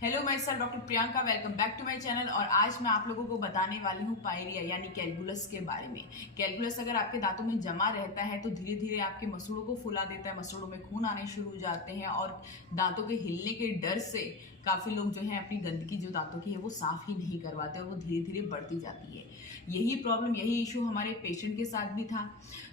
Hello myself doctor Priyanka, welcome back to my channel. और आज मैं आप लोगों को बताने वाली हूँ पायरिया यानी कैलकुलस के बारे में। कैलकुलस अगर आपके दांतों में जमा रहता है तो धीरे धीरे आपके मसूड़ों को फुला देता है, मसूड़ों में खून आने शुरू हो जाते हैं और दांतों के हिलने के डर से काफ़ी लोग जो है अपनी गंदगी जो दांतों की है वो साफ ही नहीं करवाते और वो धीरे धीरे बढ़ती जाती है। यही प्रॉब्लम, यही इशू हमारे पेशेंट के साथ भी था।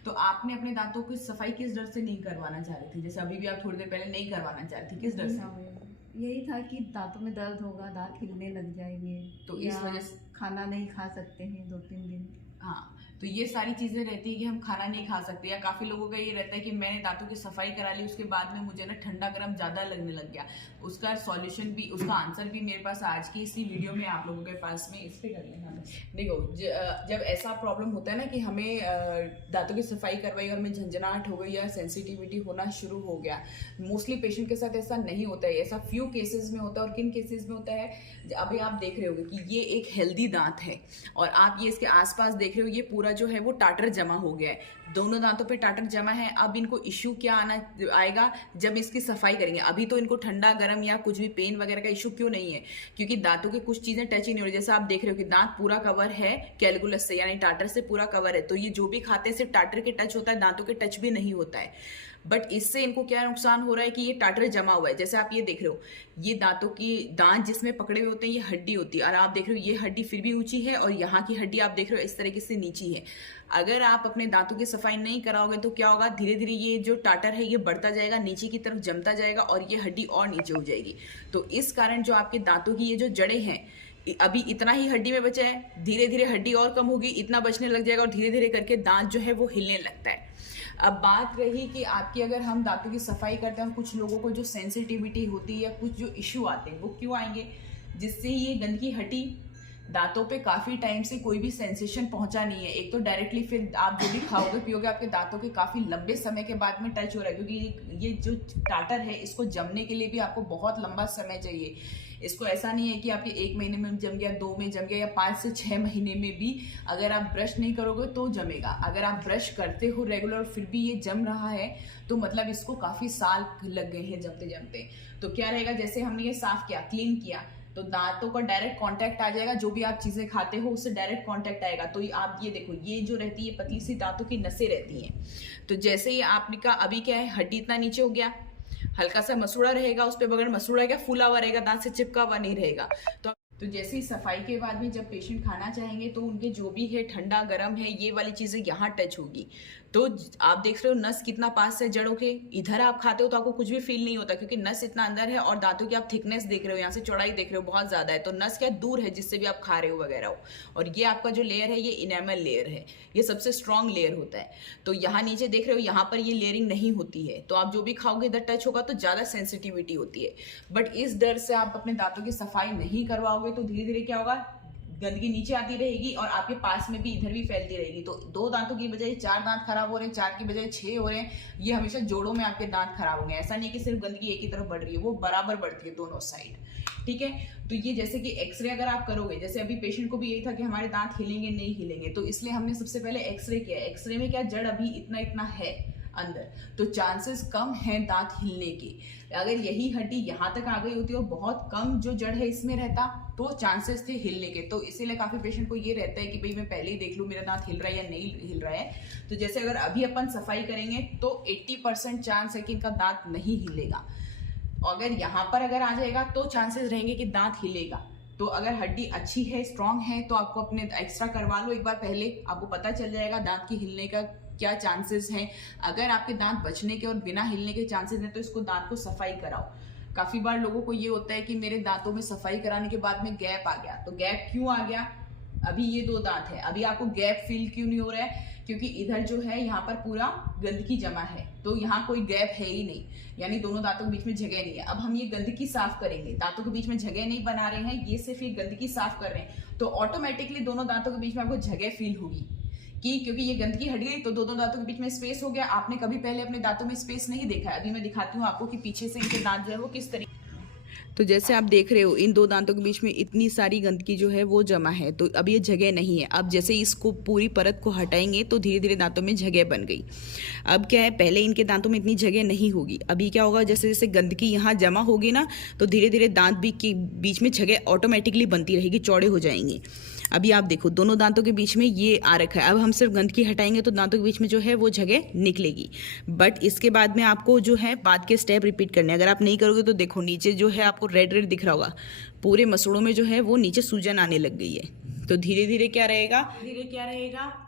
तो आपने अपने दांतों की सफाई किस डर से नहीं करवाना चाह रही थी? जैसे अभी भी आप थोड़ी देर पहले नहीं करवाना चाह रही थी, किस डर से? यही था कि दांतों में दर्द होगा, दांत हिलने लग जाएंगे, तो इस वजह से खाना नहीं खा सकते हैं 2-3 दिन। हाँ, तो ये सारी चीजें रहती है कि हम खाना नहीं खा सकते। या काफी लोगों का ये रहता है कि मैंने दांतों की सफाई करा ली, उसके बाद में मुझे ना ठंडा गर्म ज्यादा लगने लग गया। उसका सॉल्यूशन भी, उसका आंसर भी मेरे पास आज की इसी वीडियो में आप लोगों के पास में इस पे कर लेना। देखो, जब ऐसा प्रॉब्लम होता है ना कि हमें दांतों की सफाई करवाई और हमें झंझनाहट हो गई या सेंसिटिविटी होना शुरू हो गया, मोस्टली पेशेंट के साथ ऐसा नहीं होता है। ऐसा फ्यू केसेस में होता है। और किन केसेस में होता है, अभी आप देख रहे होगे कि ये एक हेल्दी दांत है और आप ये इसके आसपास देख रहे हो, ये पूरा जो है वो टाटर जमा हो गया है, दोनों दांतों पे टाटर जमा है। अब इनको इश्यू क्या आएगा जब इसकी सफाई करेंगे। अभी तो इनको ठंडा गर्म या कुछ भी पेन वगैरह का इश्यू क्यों नहीं है, क्योंकि दांतों के कुछ चीजें टच ही नहीं हो रही। जैसे आप देख रहे हो कि दांत पूरा कवर है कैलकुलस से, यानी टाटर से पूरा कवर है। तो ये जो भी खाते हैं सिर्फ टाटर के टच होता है, दांतों के टच भी नहीं होता है। बट इससे इनको क्या नुकसान हो रहा है कि ये टाटर जमा हुआ है। जैसे आप ये देख रहे हो, ये दांतों की दांत जिसमें पकड़े हुए होते हैं ये हड्डी होती है, और आप देख रहे हो ये हड्डी फिर भी ऊंची है और यहाँ की हड्डी आप देख रहे हो इस तरीके से नीची है। अगर आप अपने दांतों की सफाई नहीं कराओगे तो क्या होगा, धीरे धीरे ये जो टाटर है ये बढ़ता जाएगा, नीचे की तरफ जमता जाएगा और ये हड्डी और नीचे हो जाएगी। तो इस कारण जो आपके दांतों की ये जो जड़ें हैं, अभी इतना ही हड्डी में बचा है, धीरे धीरे हड्डी और कम होगी, इतना बचने लग जाएगा और धीरे धीरे करके दांत जो है वो हिलने लगता है। अब बात रही कि आपकी, अगर हम दांतों की सफाई करते हैं, कुछ लोगों को जो सेंसिटिविटी होती है या कुछ जो इश्यू आते हैं वो क्यों आएंगे, जिससे ये गंदगी हटी, दांतों पे काफी टाइम से कोई भी सेंसेशन पहुंचा नहीं है। एक तो डायरेक्टली फिर आप जो भी खाओगे पियोगे आपके दांतों के काफी लंबे समय के बाद में टच हो रहा है, क्योंकि ये जो टाटर है इसको जमने के लिए भी आपको बहुत लंबा समय चाहिए। इसको ऐसा नहीं है कि आपके 1 महीने में जम गया, 2 में जम गया, या 5 से 6 महीने में भी अगर आप ब्रश नहीं करोगे तो जमेगा। अगर आप ब्रश करते हो रेगुलर फिर भी ये जम रहा है तो मतलब इसको काफी साल लग गए हैं जमते जमते। तो क्या रहेगा, जैसे हमने ये साफ किया, क्लीन किया, तो दांतों का डायरेक्ट कांटेक्ट आ जाएगा, जो भी आप चीजें खाते हो उससे डायरेक्ट कांटेक्ट आएगा। तो आप ये देखो, ये जो रहती है पतली सी दांतों की नसें रहती हैं। तो जैसे ही आपने का अभी क्या है, हड्डी इतना नीचे हो गया, हल्का सा मसूड़ा रहेगा उस पर, बगैर मसूड़ा क्या फूला हुआ रहेगा, दांत से चिपका हुआ नहीं रहेगा। तो जैसे ही सफाई के बाद में जब पेशेंट खाना चाहेंगे तो उनके जो भी है ठंडा गर्म है ये वाली चीजें यहाँ टच होगी। तो आप देख रहे हो नस कितना पास है जड़ों के, इधर आप खाते हो तो आपको कुछ भी फील नहीं होता क्योंकि नस इतना अंदर है, और दांतों की आप थिकनेस देख रहे हो, यहाँ से चौड़ाई देख रहे हो बहुत ज्यादा है। तो नस क्या दूर है जिससे भी आप खा रहे हो वगैरह हो। और ये आपका जो लेयर है ये इनेमल लेयर है, ये सबसे स्ट्रॉन्ग लेयर होता है। तो यहाँ नीचे देख रहे हो, यहाँ पर ये लेयरिंग नहीं होती है, तो आप जो भी खाओगे इधर टच होगा तो ज्यादा सेंसिटिविटी होती है। बट इस डर से आप अपने दांतों की सफाई नहीं करवाओगे तो धीरे धीरे क्या होगा, गंदगी नीचे आती रहेगी और आपके पास में भी इधर भी फैलती रहेगी। तो 2 दांतों की बजाय 4 दांत खराब हो रहे हैं, 4 की बजाय 6 हो रहे हैं। ये हमेशा जोड़ों में आपके दांत खराब होंगे। ऐसा नहीं कि सिर्फ गंदगी एक ही तरफ बढ़ रही है, वो बराबर बढ़ती है दोनों साइड। ठीक है, तो ये जैसे कि एक्सरे अगर आप करोगे, जैसे अभी पेशेंट को भी यही था कि हमारे दांत हिलेंगे नहीं हिलेंगे, तो इसलिए हमने सबसे पहले एक्सरे किया। एक्सरे में क्या, जड़ अभी इतना इतना है अंदर, तो चांसेस कम हैं दांत हिलने के। अगर यही हड्डी यहाँ तक आ गई होती और बहुत कम जो जड़ है इसमें रहता तो चांसेस थे हिलने के। तो इसीलिए काफी पेशेंट को ये रहता है कि भाई मैं पहले ही देख लूं मेरा दांत हिल रहा है या नहीं हिल रहा है। तो जैसे अगर अभी अपन सफाई करेंगे तो 80% चांस है कि इनका दांत नहीं हिलेगा। अगर यहाँ पर अगर आ जाएगा तो चांसेस रहेंगे कि दांत हिलेगा। तो अगर हड्डी अच्छी है, स्ट्रांग है, तो आपको अपने एक्स्ट्रा करवा लो एक बार पहले, आपको पता चल जाएगा दांत की हिलने का क्या चांसेस हैं। अगर आपके दांत बचने के और बिना हिलने के चांसेस हैं तो इसको दांत को सफाई कराओ। काफी बार लोगों को ये होता है कि मेरे दांतों में सफाई कराने के बाद में गैप आ गया। तो गैप क्यों आ गया, अभी ये 2 दांत है, अभी आपको गैप फील क्यों नहीं हो रहा है, क्योंकि इधर जो है यहाँ पर पूरा गंदगी जमा है, तो यहाँ कोई गैप है ही नहीं, यानी दोनों दांतों के बीच में जगह नहीं है। अब हम ये गंदगी साफ करेंगे, दांतों के बीच में जगह नहीं बना रहे हैं, ये सिर्फ ये गंदगी साफ कर रहे हैं, तो ऑटोमेटिकली दोनों दांतों के बीच में आपको जगह फील होगी कि क्योंकि ये गंदगी हट गई तो दोनों दांतों के बीच में स्पेस हो गया। आपने कभी पहले अपने दांतों में स्पेस नहीं देखा है, अभी मैं दिखाती हूँ आपको कि पीछे से इनके दांत जो है वो किस तरीके। तो जैसे आप देख रहे हो इन दो दांतों के बीच में इतनी सारी गंदगी जो है वो जमा है, तो अब ये जगह नहीं है। अब जैसे इसको पूरी परत को हटाएंगे तो धीरे धीरे दांतों में जगह बन गई। अब क्या है, पहले इनके दांतों में इतनी जगह नहीं होगी, अभी क्या होगा, जैसे जैसे गंदगी यहाँ जमा होगी ना तो धीरे धीरे दांत भी के बीच में जगह ऑटोमेटिकली बनती रहेगी, चौड़े हो जाएंगे। अभी आप देखो दोनों दांतों के बीच में ये आ रखा है, अब हम सिर्फ गंदगी हटाएंगे तो दांतों के बीच में जो है वो जगह निकलेगी। बट इसके बाद में आपको जो है बाद के स्टेप रिपीट करने हैं। अगर आप नहीं करोगे तो देखो नीचे जो है आपको रेड रेड दिख रहा होगा, पूरे मसूड़ों में जो है वो नीचे सूजन आने लग गई है। तो धीरे धीरे क्या रहेगा,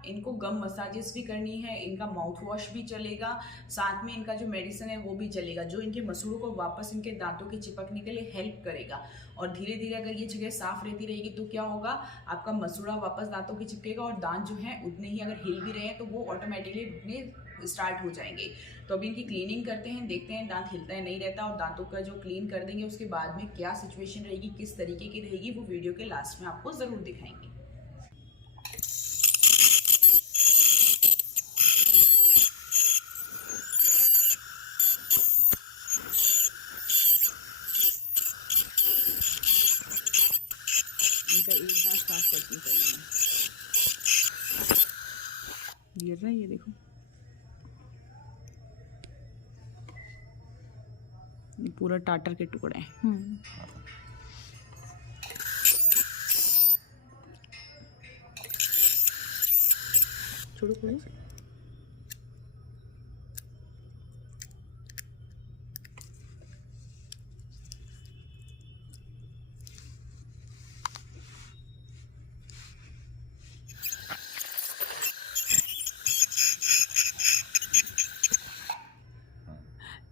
इनको गम मसाजेस भी करनी है, इनका माउथ वॉश भी चलेगा, साथ में इनका जो मेडिसिन है वो भी चलेगा, जो इनके मसूड़ों को वापस इनके दांतों के चिपकने के लिए हेल्प करेगा। और धीरे धीरे अगर ये जगह साफ रहती रहेगी तो क्या होगा, आपका मसूड़ा वापस दांतों के चिपकेगा और दांत जो है उतने ही अगर हिल भी रहे हैं तो वो ऑटोमेटिकली उठने स्टार्ट हो जाएंगे। तो अभी इनकी क्लीनिंग करते हैं, देखते हैं दांत हिलता है नहीं रहता, और दांतों का जो क्लीन कर देंगे उसके बाद में क्या सिचुएशन रहेगी, किस तरीके की रहेगी, वो वीडियो के लास्ट में आपको ज़रूर दिखाएंगे। इनका एक दांत साफ करती चाहिए, गिर रहा है ये देखो, ये पूरा टाटर के टुकड़े हैं। छोड़ो छोड़ो।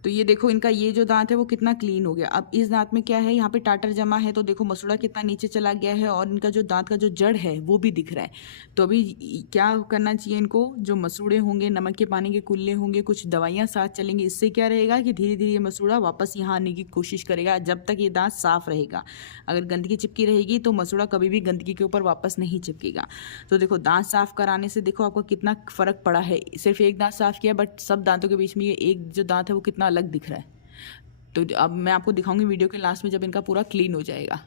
तो ये देखो इनका ये जो दांत है वो कितना क्लीन हो गया। अब इस दांत में क्या है, यहाँ पे टाटर जमा है तो देखो मसूड़ा कितना नीचे चला गया है, और इनका जो दांत का जो जड़ है वो भी दिख रहा है। तो अभी क्या करना चाहिए इनको, जो मसूड़े होंगे नमक के पानी के कुल्ले होंगे, कुछ दवाइयाँ साथ चलेंगी, इससे क्या रहेगा कि धीरे धीरे ये मसूड़ा वापस यहाँ आने की कोशिश करेगा जब तक ये दांत साफ रहेगा। अगर गंदगी चिपकी रहेगी तो मसूड़ा कभी भी गंदगी के ऊपर वापस नहीं चिपकेगा। तो देखो दांत साफ कराने से देखो आपको कितना फ़र्क पड़ा है। सिर्फ एक दांत साफ किया बट सब दांतों के बीच में ये एक जो दांत है वो कितना अलग दिख रहा है। तो अब मैं आपको दिखाऊंगी वीडियो के लास्ट में जब इनका पूरा क्लीन हो जाएगा।